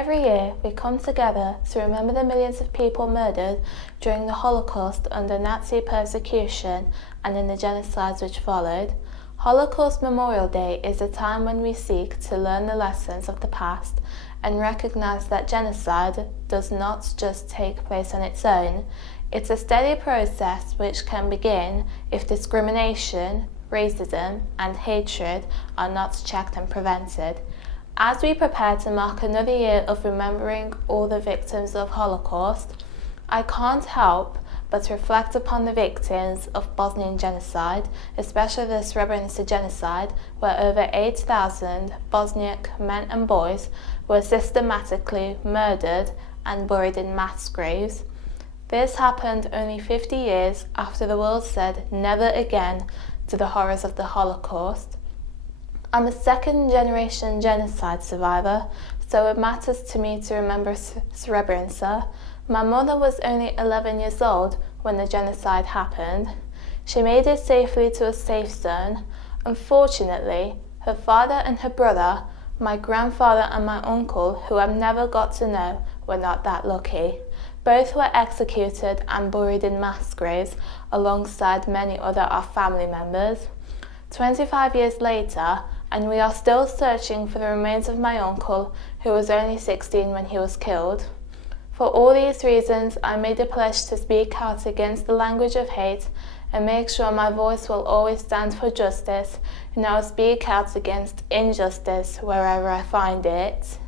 Every year, we come together to remember the millions of people murdered during the Holocaust under Nazi persecution and in the genocides which followed. Holocaust Memorial Day is a time when we seek to learn the lessons of the past and recognize that genocide does not just take place on its own. It's a steady process which can begin if discrimination, racism, and hatred are not checked and prevented. As we prepare to mark another year of remembering all the victims of Holocaust, I can't help but reflect upon the victims of Bosnian genocide, especially the Srebrenica genocide, where over 8,000 Bosniak men and boys were systematically murdered and buried in mass graves. This happened only 50 years after the world said never again to the horrors of the Holocaust. I'm a second-generation genocide survivor, so it matters to me to remember Srebrenica. My mother was only 11 years old when the genocide happened. She made it safely to a safe zone. Unfortunately, her father and her brother, my grandfather and my uncle, who I've never got to know, were not that lucky. Both were executed and buried in mass graves alongside many other of our family members. 25 years later, and we are still searching for the remains of my uncle, who was only 16 when he was killed. For all these reasons, I made a pledge to speak out against the language of hate and make sure my voice will always stand for justice, and I will speak out against injustice wherever I find it.